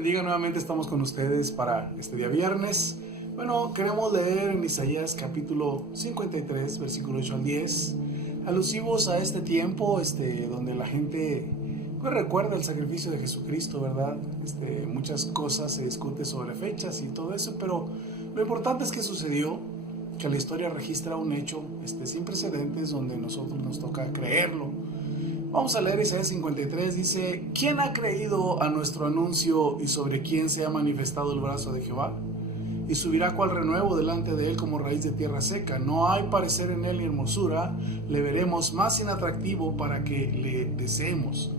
bendiga, nuevamente estamos con ustedes para este día viernes. Bueno, queremos leer en Isaías capítulo 53, versículo 8 al 10, alusivos a este tiempo donde la gente pues recuerda el sacrificio de Jesucristo, ¿verdad? Muchas cosas se discuten sobre fechas y todo eso, pero lo importante es que sucedió, que la historia registra un hecho sin precedentes donde nosotros nos toca creerlo. Vamos a leer Isaías 53, dice: ¿Quién ha creído a nuestro anuncio y sobre quién se ha manifestado el brazo de Jehová? Y subirá cual renuevo delante de él como raíz de tierra seca. No hay parecer en él ni hermosura, le veremos más inatractivo para que le deseemos.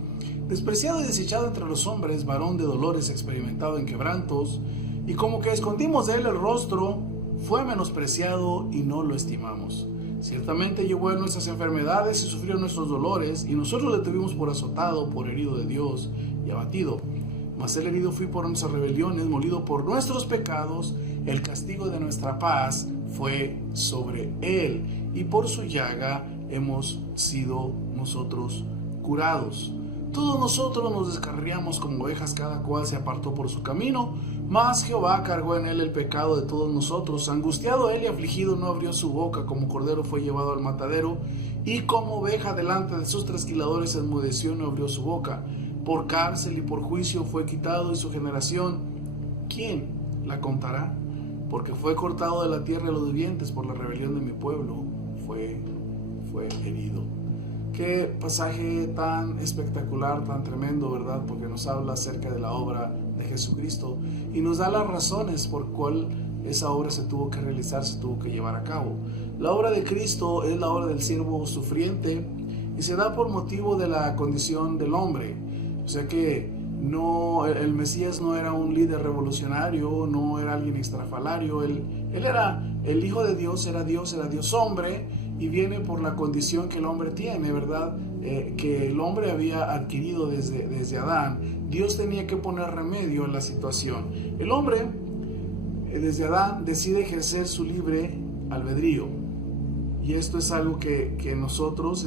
Despreciado y desechado entre los hombres, varón de dolores, experimentado en quebrantos, y como que escondimos de él el rostro, fue menospreciado y no lo estimamos. Ciertamente llevó él nuestras enfermedades y sufrió nuestros dolores, y nosotros le tuvimos por azotado, por herido de Dios y abatido. Mas él herido fue por nuestras rebeliones, molido por nuestros pecados, el castigo de nuestra paz fue sobre él, y por su llaga hemos sido nosotros curados. Todos nosotros nos descarriamos como ovejas, cada cual se apartó por su camino, mas Jehová cargó en él el pecado de todos nosotros. Angustiado él y afligido no abrió su boca, como cordero fue llevado al matadero, y como oveja delante de sus trasquiladores enmudeció y no abrió su boca. Por cárcel y por juicio fue quitado, y su generación, ¿quién la contará? Porque fue cortado de la tierra de los vivientes, por la rebelión de mi pueblo fue herido. Qué pasaje tan espectacular, tan tremendo, ¿verdad? Porque nos habla acerca de la obra de Jesucristo y nos da las razones por cuál esa obra se tuvo que realizar, se tuvo que llevar a cabo. La obra de Cristo es la obra del siervo sufriente y se da por motivo de la condición del hombre. O sea que el Mesías no era un líder revolucionario, no era alguien extrafalario, él era el Hijo de Dios, era Dios hombre, y viene por la condición que el hombre tiene, ¿verdad? Que el hombre había adquirido desde Adán. Dios tenía que poner remedio a la situación. El hombre, desde Adán, decide ejercer su libre albedrío. Y esto es algo que nosotros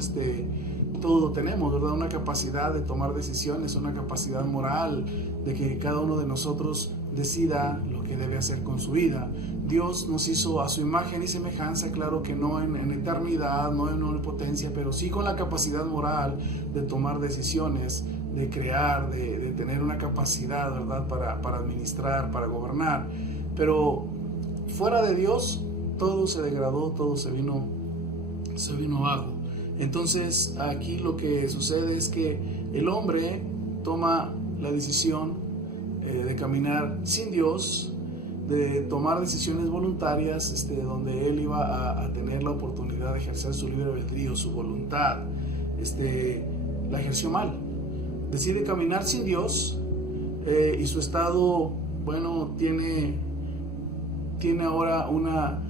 todos tenemos, ¿verdad? Una capacidad de tomar decisiones, una capacidad moral, de que cada uno de nosotros decida lo que debe hacer con su vida. Dios nos hizo a su imagen y semejanza, claro que no en eternidad, no en omnipotencia, pero sí con la capacidad moral de tomar decisiones, de crear, de tener una capacidad, ¿verdad? Para administrar, para gobernar. Pero fuera de Dios, todo se degradó, todo se vino abajo. Entonces aquí lo que sucede es que el hombre toma la decisión de caminar sin Dios, de tomar decisiones voluntarias, donde él iba a tener la oportunidad de ejercer su libre albedrío, su voluntad, la ejerció mal. Decide caminar sin Dios, y su estado, bueno, tiene ahora una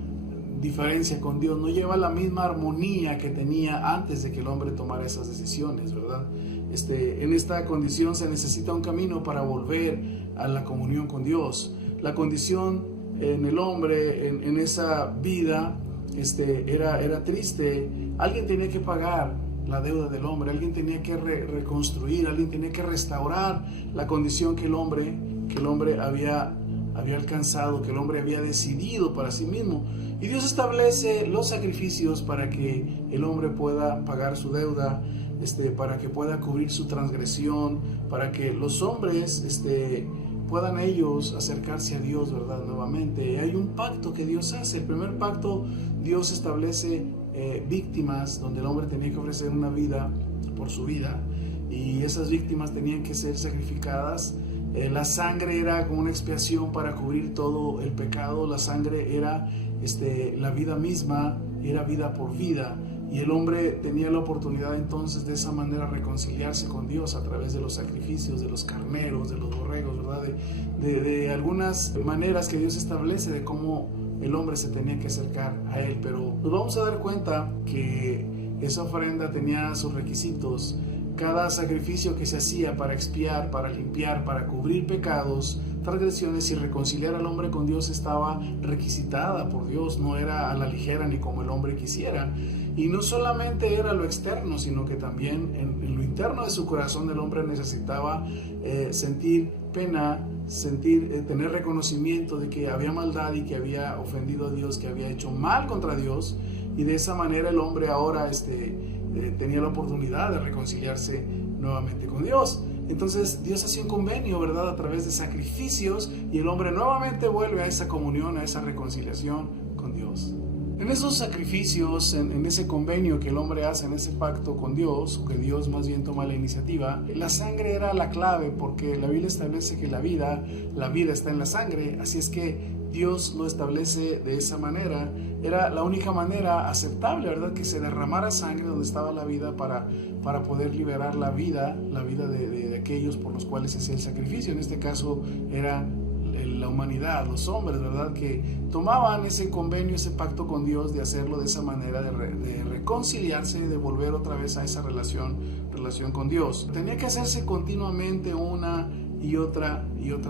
diferencia con Dios, no lleva la misma armonía que tenía antes de que el hombre tomara esas decisiones, ¿verdad? En esta condición se necesita un camino para volver a la comunión con Dios. La condición en el hombre, en esa vida, era triste. Alguien tenía que pagar la deuda del hombre, alguien tenía que reconstruir, alguien tenía que restaurar la condición que el hombre había alcanzado, que el hombre había decidido para sí mismo. Y Dios establece los sacrificios para que el hombre pueda pagar su deuda, para que pueda cubrir su transgresión, para que los hombres puedan ellos acercarse a Dios, ¿verdad? Nuevamente. Hay un pacto que Dios hace. El primer pacto, Dios establece víctimas, donde el hombre tenía que ofrecer una vida por su vida, y esas víctimas tenían que ser sacrificadas. La sangre era como una expiación para cubrir todo el pecado. La sangre era la vida misma, era vida por vida, y el hombre tenía la oportunidad entonces de esa manera reconciliarse con Dios a través de los sacrificios, de los carneros, de los borregos, ¿verdad? De algunas maneras que Dios establece de cómo el hombre se tenía que acercar a él. Pero nos vamos a dar cuenta que esa ofrenda tenía sus requisitos. Cada sacrificio que se hacía para expiar, para limpiar, para cubrir pecados, transgresiones y reconciliar al hombre con Dios estaba requisitada por Dios, no era a la ligera ni como el hombre quisiera. Y no solamente era lo externo, sino que también en lo interno de su corazón el hombre necesitaba sentir pena tener reconocimiento de que había maldad y que había ofendido a Dios, que había hecho mal contra Dios, y de esa manera el hombre ahora tenía la oportunidad de reconciliarse nuevamente con Dios. Entonces Dios hace un convenio, ¿verdad?, a través de sacrificios, y el hombre nuevamente vuelve a esa comunión, a esa reconciliación con Dios. En esos sacrificios, en ese convenio que el hombre hace, en ese pacto con Dios, o que Dios más bien toma la iniciativa, la sangre era la clave, porque la Biblia establece que la vida está en la sangre. Así es que Dios lo establece de esa manera. Era la única manera aceptable, ¿verdad?, que se derramara sangre donde estaba la vida para poder liberar la vida de aquellos por los cuales se hacía el sacrificio. En este caso era la humanidad, los hombres, ¿verdad?, que tomaban ese convenio, ese pacto con Dios de hacerlo de esa manera, de reconciliarse, de volver otra vez a esa relación con Dios. Tenía que hacerse continuamente una y otra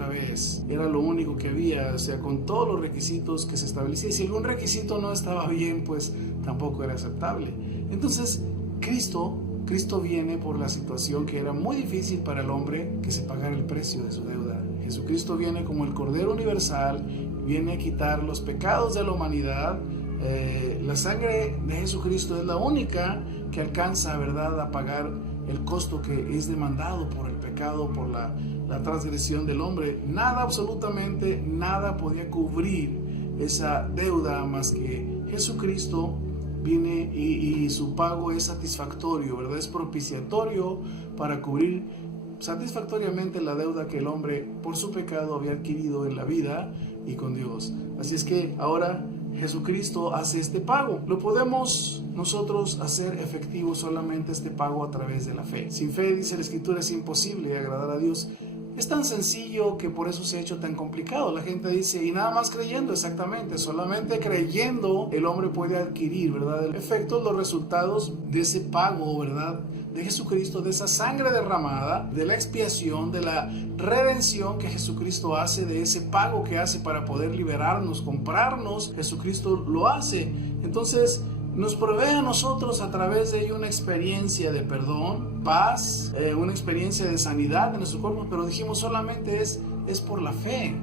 vez. Era lo único que había, o sea, con todos los requisitos que se establecían. Si algún requisito no estaba bien, pues tampoco era aceptable. Entonces, Cristo viene por la situación que era muy difícil para el hombre, que se pagara el precio de su deuda. Jesucristo viene como el Cordero Universal, viene a quitar los pecados de la humanidad. La sangre de Jesucristo es la única que alcanza, ¿verdad?, a pagar el costo que es demandado por el pecado, por la transgresión del hombre. Nada, absolutamente nada podía cubrir esa deuda más que Jesucristo viene, y su pago es satisfactorio, ¿verdad? Es propiciatorio para cubrir satisfactoriamente la deuda que el hombre por su pecado había adquirido en la vida y con Dios. Así es que ahora Jesucristo hace este pago. Lo podemos nosotros hacer efectivo solamente este pago a través de la fe. Sin fe, dice la Escritura, es imposible agradar a Dios. Es tan sencillo que por eso se ha hecho tan complicado. La gente dice, y nada más creyendo, exactamente, solamente creyendo el hombre puede adquirir, ¿verdad?, el efecto, los resultados de ese pago, ¿verdad?, de Jesucristo, de esa sangre derramada, de la expiación, de la redención que Jesucristo hace, de ese pago que hace para poder liberarnos, comprarnos. Jesucristo lo hace. Entonces nos provee a nosotros a través de ello una experiencia de perdón, paz, una experiencia de sanidad de nuestro cuerpo, pero dijimos solamente es por la fe,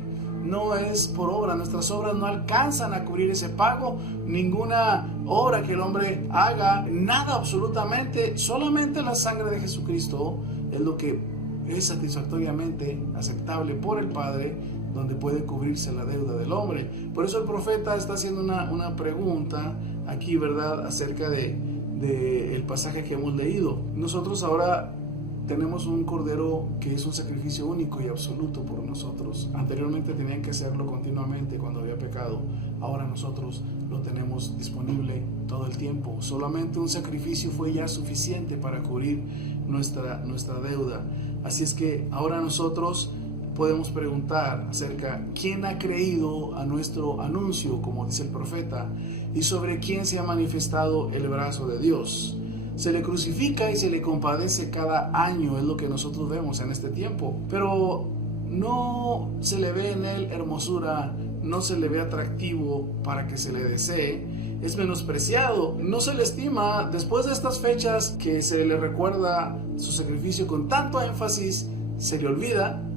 no es por obra. Nuestras obras no alcanzan a cubrir ese pago, ninguna obra que el hombre haga, nada absolutamente, solamente la sangre de Jesucristo es lo que es satisfactoriamente aceptable por el Padre, donde puede cubrirse la deuda del hombre. Por eso el profeta está haciendo una pregunta aquí, ¿verdad?, acerca de el pasaje que hemos leído. Nosotros ahora tenemos un cordero que es un sacrificio único y absoluto por nosotros. Anteriormente tenían que hacerlo continuamente cuando había pecado. Ahora nosotros lo tenemos disponible todo el tiempo. Solamente un sacrificio fue ya suficiente para cubrir nuestra deuda. Así es que ahora nosotros podemos preguntar acerca quién ha creído a nuestro anuncio, como dice el profeta, y sobre quién se ha manifestado el brazo de Dios. Se le crucifica y se le compadece cada año, es lo que nosotros vemos en este tiempo, pero no se le ve en él hermosura, no se le ve atractivo para que se le desee, es menospreciado, no se le estima. Después de estas fechas que se le recuerda su sacrificio con tanto énfasis, se le olvida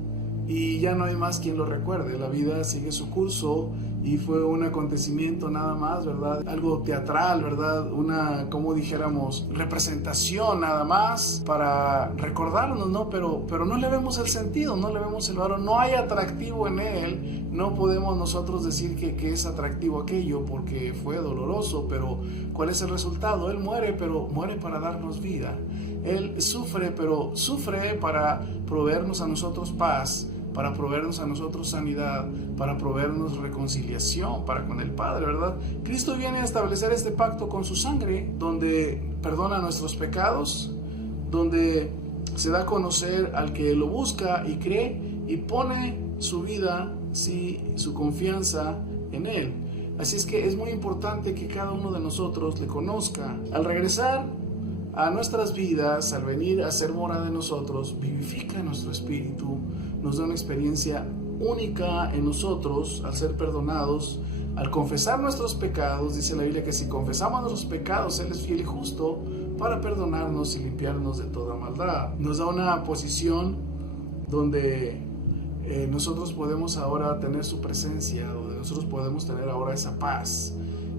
y ya no hay más quien lo recuerde. La vida sigue su curso y fue un acontecimiento nada más, ¿verdad? Algo teatral, ¿verdad? Una, como dijéramos, representación nada más para recordarnos, ¿no? Pero no le vemos el sentido, no le vemos el valor, no hay atractivo en él. No podemos nosotros decir que es atractivo aquello porque fue doloroso, pero ¿cuál es el resultado? Él muere, pero muere para darnos vida. Él sufre, pero sufre para proveernos a nosotros paz, para proveernos a nosotros sanidad, para proveernos reconciliación para con el Padre, ¿verdad? Cristo viene a establecer este pacto con su sangre, donde perdona nuestros pecados, donde se da a conocer al que lo busca y cree y pone su vida, sí, su confianza en Él. Así es que es muy importante que cada uno de nosotros le conozca. Al regresar a nuestras vidas, al venir a ser morada de nosotros, vivifica nuestro espíritu, nos da una experiencia única en nosotros al ser perdonados, al confesar nuestros pecados. Dice la Biblia que si confesamos nuestros pecados, Él es fiel y justo para perdonarnos y limpiarnos de toda maldad. Nos da una posición donde nosotros podemos ahora tener su presencia, donde nosotros podemos tener ahora esa paz.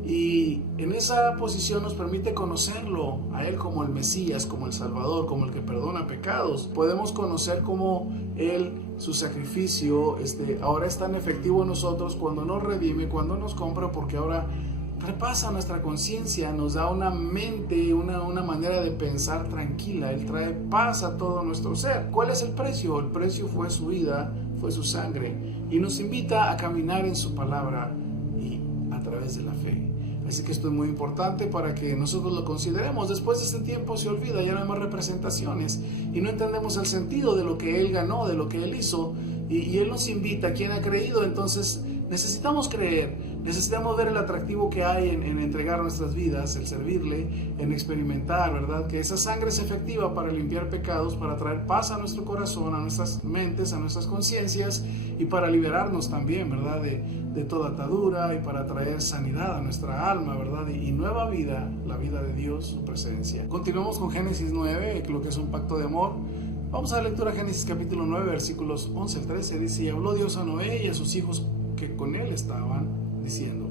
Y en esa posición nos permite conocerlo a Él como el Mesías, como el Salvador, como el que perdona pecados. Podemos conocer cómo Él, su sacrificio, ahora es tan efectivo en nosotros cuando nos redime, cuando nos compra, porque ahora repasa nuestra conciencia, nos da una mente, una manera de pensar tranquila. Él trae paz a todo nuestro ser. ¿Cuál es el precio? El precio fue su vida, fue su sangre, y nos invita a caminar en su palabra y a través de la fe. Así que esto es muy importante para que nosotros lo consideremos. Después de este tiempo se olvida, ya no hay más representaciones y no entendemos el sentido de lo que Él ganó, de lo que Él hizo, y Él nos invita. ¿Quién ha creído? Entonces necesitamos creer, necesitamos ver el atractivo que hay en entregar nuestras vidas, el servirle, en experimentar, ¿verdad? Que esa sangre es efectiva para limpiar pecados, para traer paz a nuestro corazón, a nuestras mentes, a nuestras conciencias, y para liberarnos también, ¿verdad? De toda atadura, y para traer sanidad a nuestra alma, ¿verdad? Y nueva vida, la vida de Dios, su presencia. Continuamos con Génesis 9, lo que es un pacto de amor. Vamos a la lectura. Génesis capítulo 9, versículos 11 al 13. Dice: y habló Dios a Noé y a sus hijos que con él estaban, diciendo: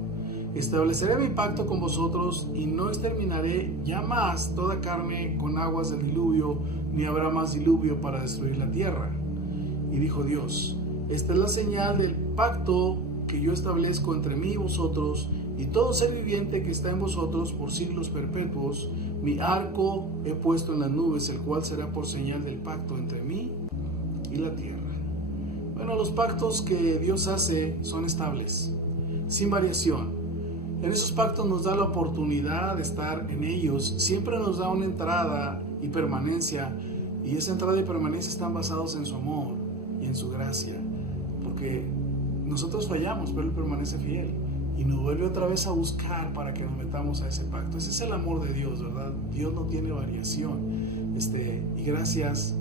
estableceré mi pacto con vosotros y no exterminaré ya más toda carne con aguas del diluvio, ni habrá más diluvio para destruir la tierra. Y dijo Dios: esta es la señal del pacto que yo establezco entre mí y vosotros y todo ser viviente que está en vosotros por siglos perpetuos. Mi arco he puesto en las nubes, el cual será por señal del pacto entre mí y la tierra. Bueno, los pactos que Dios hace son estables, sin variación. En esos pactos nos da la oportunidad de estar en ellos. Siempre nos da una entrada y permanencia, y esa entrada y permanencia están basados en su amor y en su gracia, porque nosotros fallamos, pero Él permanece fiel y nos vuelve otra vez a buscar para que nos metamos a ese pacto. Ese es el amor de Dios, ¿verdad? Dios no tiene variación. Y gracias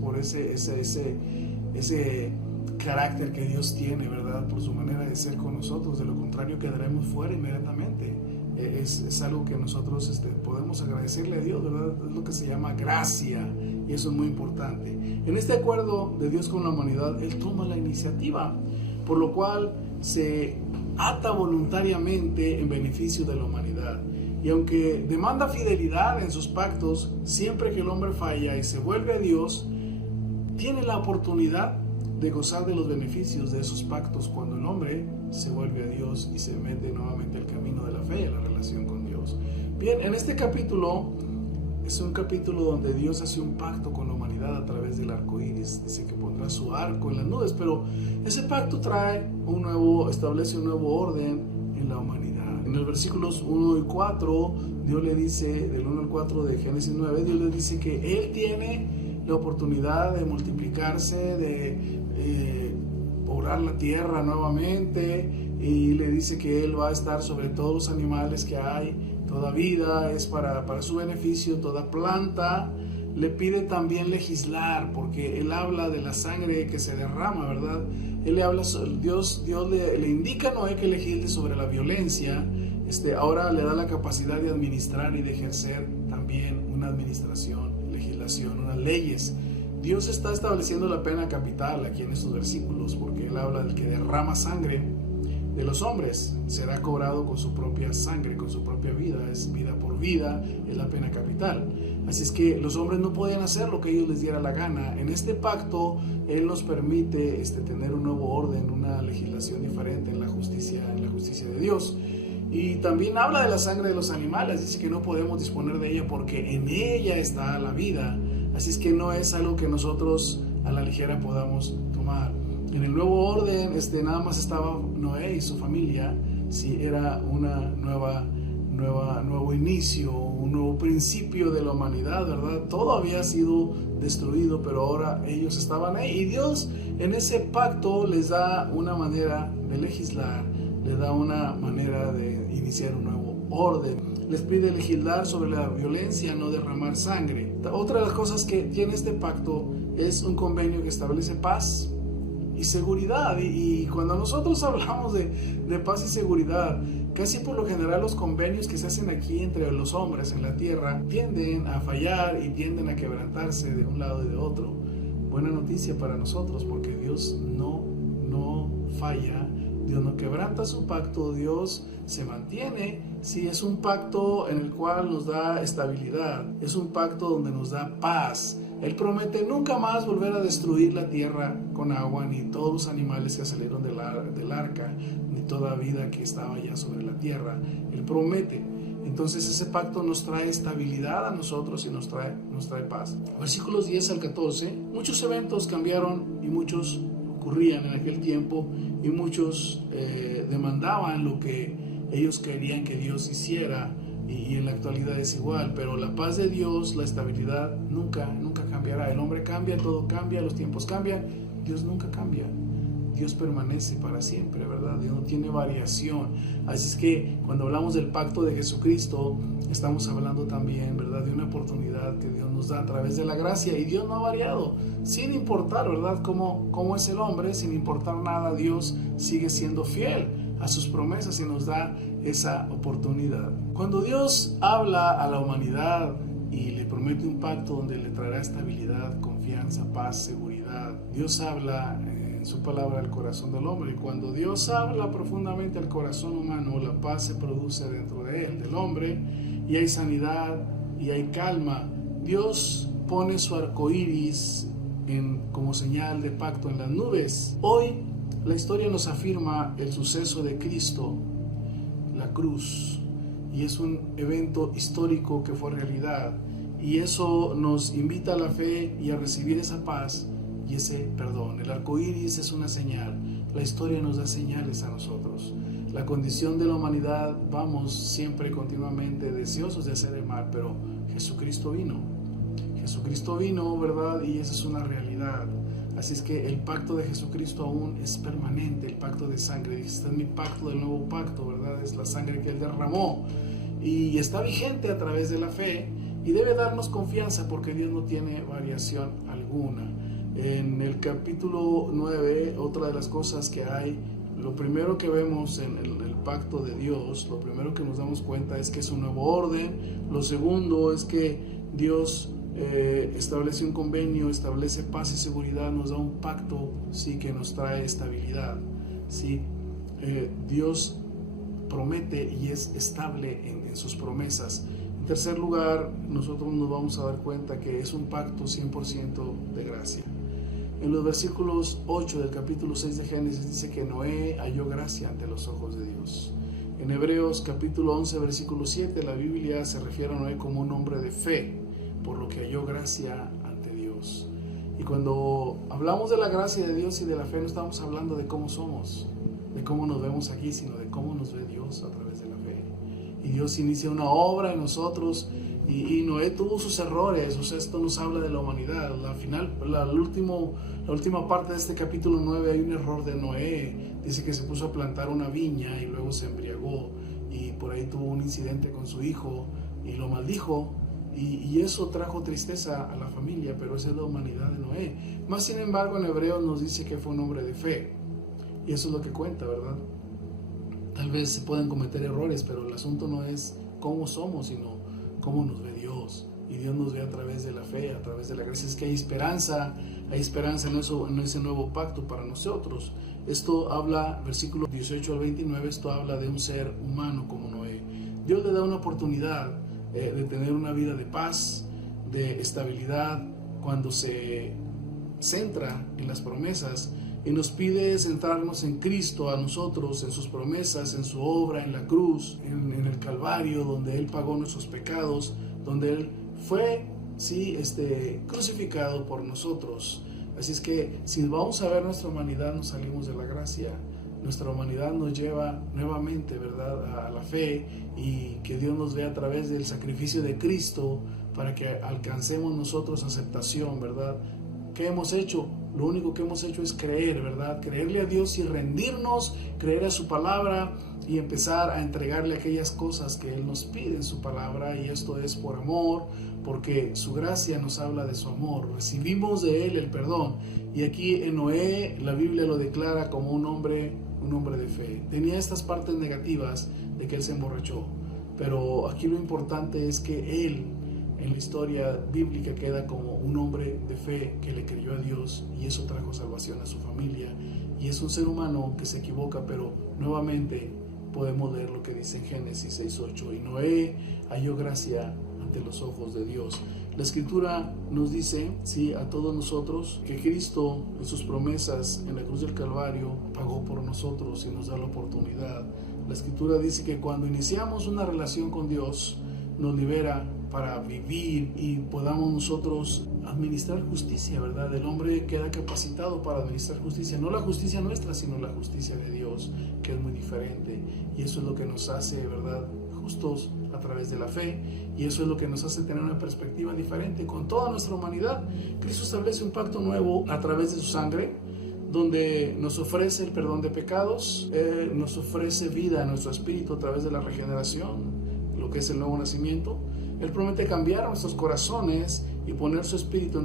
por ese carácter que Dios tiene, ¿verdad? Por su manera de ser con nosotros. De lo contrario, quedaremos fuera inmediatamente. Es algo que nosotros podemos agradecerle a Dios, ¿verdad? Es lo que se llama gracia, y eso es muy importante. En este acuerdo de Dios con la humanidad, Él toma la iniciativa, por lo cual se ata voluntariamente en beneficio de la humanidad. Y aunque demanda fidelidad en sus pactos, siempre que el hombre falla y se vuelve a Dios, tiene la oportunidad de gozar de los beneficios de esos pactos cuando el hombre se vuelve a Dios y se mete nuevamente al camino de la fe y a la relación con Dios. Bien, en este capítulo es un capítulo donde Dios hace un pacto con la humanidad a través del arco iris. Dice que pondrá su arco en las nubes, pero ese pacto establece un nuevo orden en la humanidad. En los versículos 1 y 4, Dios le dice, del 1 al 4 de Génesis 9, Dios le dice que Él tiene la oportunidad de multiplicarse, de poblar la tierra nuevamente, y le dice que Él va a estar sobre todos los animales que hay. Toda vida es para su beneficio, toda planta. Le pide también legislar, porque Él habla de la sangre que se derrama, ¿verdad? Él le habla, Dios le indica a Noé que legisle sobre la violencia. Ahora le da la capacidad de administrar y de ejercer también una administración, legislación, unas leyes. Dios está estableciendo la pena capital aquí en estos versículos, porque Él habla del que derrama sangre de los hombres, será cobrado con su propia sangre, con su propia vida. Es vida por vida, es la pena capital. Así es que los hombres no pueden hacer lo que ellos les diera la gana. En este pacto Él nos permite tener un nuevo orden, una legislación diferente en la justicia de Dios. Y también habla de la sangre de los animales. Dice que no podemos disponer de ella porque en ella está la vida. Así es que no es algo que nosotros a la ligera podamos tomar. En el nuevo orden, nada más estaba Noé y su familia. Sí, era una nuevo inicio, un nuevo principio de la humanidad, ¿verdad? Todo había sido destruido, pero ahora ellos estaban ahí. Y Dios en ese pacto les da una manera de legislar, les da una manera de iniciar un nuevo orden. Les pide legislar sobre la violencia, no derramar sangre. Otra de las cosas que tiene este pacto es un convenio que establece paz y seguridad. Y cuando nosotros hablamos de paz y seguridad, casi por lo general los convenios que se hacen aquí entre los hombres en la tierra tienden a fallar y tienden a quebrantarse de un lado y de otro. Buena noticia para nosotros, porque Dios Dios no falla, Dios no quebranta su pacto, Dios se mantiene. Sí, es un pacto en el cual nos da estabilidad, es un pacto donde nos da paz. Él promete nunca más volver a destruir la tierra con agua, ni todos los animales que salieron del arca, ni toda vida que estaba ya sobre la tierra. Él promete. Entonces ese pacto nos trae estabilidad a nosotros y nos trae paz. Versículos 10 al 14. Muchos eventos cambiaron y muchos ocurrían en aquel tiempo y muchos demandaban lo que ellos querían que Dios hiciera, y en la actualidad es igual, pero la paz de Dios, la estabilidad nunca cambiará. El hombre cambia, todo cambia, los tiempos cambian, Dios nunca cambia. Dios permanece para siempre, ¿verdad? Dios no tiene variación. Así es que cuando hablamos del pacto de Jesucristo, estamos hablando también, ¿verdad?, de una oportunidad que Dios nos da a través de la gracia, y Dios no ha variado, sin importar, ¿verdad?, cómo es el hombre, sin importar nada, Dios sigue siendo fiel a sus promesas y nos da esa oportunidad. Cuando Dios habla a la humanidad y le promete un pacto donde le traerá estabilidad, confianza, paz, seguridad, Dios habla su palabra al corazón del hombre, y cuando Dios habla profundamente al corazón humano, la paz se produce dentro de él, del hombre, y hay sanidad y hay calma. Dios pone su arco iris como señal de pacto en las nubes. Hoy la historia nos afirma el suceso de Cristo, la cruz, y es un evento histórico que fue realidad, y eso nos invita a la fe y a recibir esa paz y ese perdón. El arco iris es una señal. La historia nos da señales a nosotros. La condición de la humanidad, vamos siempre continuamente deseosos de hacer el mal, pero Jesucristo vino, ¿verdad? Y esa es una realidad. Así es que el pacto de Jesucristo aún es permanente, el pacto de sangre. Este es mi pacto del nuevo pacto, ¿verdad? Es la sangre que Él derramó y está vigente a través de la fe, y debe darnos confianza porque Dios no tiene variación alguna. En el capítulo 9, otra de las cosas que hay, lo primero que vemos en el pacto de Dios, lo primero que nos damos cuenta es que es un nuevo orden. Lo segundo es que Dios establece un convenio, establece paz y seguridad, nos da un pacto, sí, que nos trae estabilidad, sí. Dios promete y es estable en sus promesas. En tercer lugar, nosotros nos vamos a dar cuenta que es un pacto 100% de gracia. En los versículos 8 del capítulo 6 de Génesis dice que Noé halló gracia ante los ojos de Dios. En Hebreos capítulo 11 versículo 7 la Biblia se refiere a Noé como un hombre de fe, por lo que halló gracia ante Dios. Y cuando hablamos de la gracia de Dios y de la fe, no estamos hablando de cómo somos, de cómo nos vemos aquí, sino de cómo nos ve Dios a través de la fe. Y Dios inicia una obra en nosotros, y Noé tuvo sus errores. O sea, esto nos habla de la humanidad. La última parte de este capítulo 9 hay un error de Noé. Dice que se puso a plantar una viña y luego se embriagó, y por ahí tuvo un incidente con su hijo y lo maldijo, y eso trajo tristeza a la familia, pero esa es la humanidad de Noé. Más sin embargo, en Hebreos nos dice que fue un hombre de fe, y eso es lo que cuenta, ¿verdad? Tal vez se pueden cometer errores, pero el asunto no es cómo somos, sino cómo nos ve Dios. Y Dios nos ve a través de la fe, a través de la gracia. Es que hay esperanza en ese nuevo pacto para nosotros. Esto habla, versículos 18 al 29, esto habla de un ser humano como Noé. Dios le da una oportunidad de tener una vida de paz, de estabilidad, cuando se centra en las promesas, y nos pide centrarnos en Cristo, a nosotros, en sus promesas, en su obra, en la cruz, en el Calvario, donde Él pagó nuestros pecados, donde Él fue, sí, crucificado por nosotros. Así es que si vamos a ver nuestra humanidad, nos salimos de la gracia. Nuestra humanidad nos lleva nuevamente, ¿verdad?, a la fe, y que Dios nos vea a través del sacrificio de Cristo para que alcancemos nosotros aceptación, ¿verdad? ¿Qué hemos hecho? Lo único que hemos hecho es creer, ¿verdad? Creerle a Dios y rendirnos, creer a su palabra y empezar a entregarle aquellas cosas que Él nos pide en su palabra, y esto es por amor, porque su gracia nos habla de su amor. Recibimos de Él el perdón, y aquí en Noé la Biblia lo declara como un hombre de fe. Tenía estas partes negativas de que él se emborrachó, pero aquí lo importante es que él en la historia bíblica queda como un hombre de fe que le creyó a Dios y eso trajo salvación a su familia. Y es un ser humano que se equivoca, pero nuevamente podemos leer lo que dice en Génesis 6:8. Y Noé halló gracia ante los ojos de Dios. La Escritura nos dice, sí, a todos nosotros, que Cristo en sus promesas en la cruz del Calvario pagó por nosotros y nos da la oportunidad. La Escritura dice que cuando iniciamos una relación con Dios, nos libera para vivir y podamos nosotros administrar justicia, ¿verdad? El hombre queda capacitado para administrar justicia, no la justicia nuestra, sino la justicia de Dios, que es muy diferente. Y eso es lo que nos hace, ¿verdad?, justos a través de la fe, y eso es lo que nos hace tener una perspectiva diferente con toda nuestra humanidad. Cristo establece un pacto nuevo a través de su sangre, donde nos ofrece el perdón de pecados, nos ofrece vida a nuestro espíritu a través de la regeneración, lo que es el nuevo nacimiento. Él promete cambiar nuestros corazones y poner su espíritu en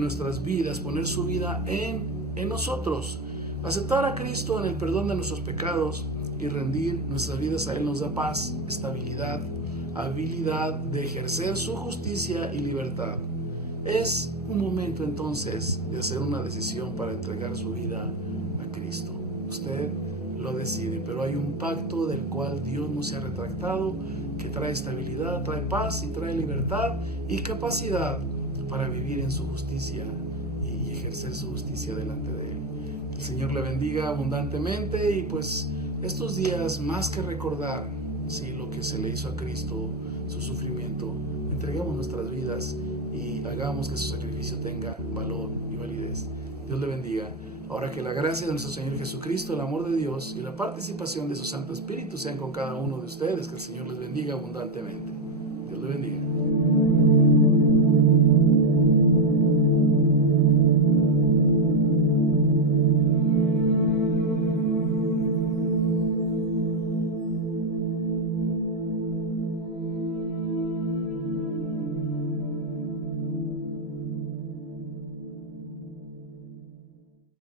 nuestras vidas, poner su vida en nosotros. Aceptar a Cristo en el perdón de nuestros pecados y rendir nuestras vidas a Él nos da paz, estabilidad, habilidad de ejercer su justicia y libertad. Es un momento entonces de hacer una decisión para entregar su vida a Cristo. Usted lo decide, pero hay un pacto del cual Dios no se ha retractado, que trae estabilidad, trae paz y trae libertad y capacidad para vivir en su justicia y ejercer su justicia delante de Él. El Señor le bendiga abundantemente y pues estos días, más que recordar lo que se le hizo a Cristo, su sufrimiento, entreguemos nuestras vidas y hagamos que su sacrificio tenga valor y validez. Dios le bendiga. Ahora que la gracia de nuestro Señor Jesucristo, el amor de Dios y la participación de su Santo Espíritu sean con cada uno de ustedes. Que el Señor les bendiga abundantemente. Dios le bendiga.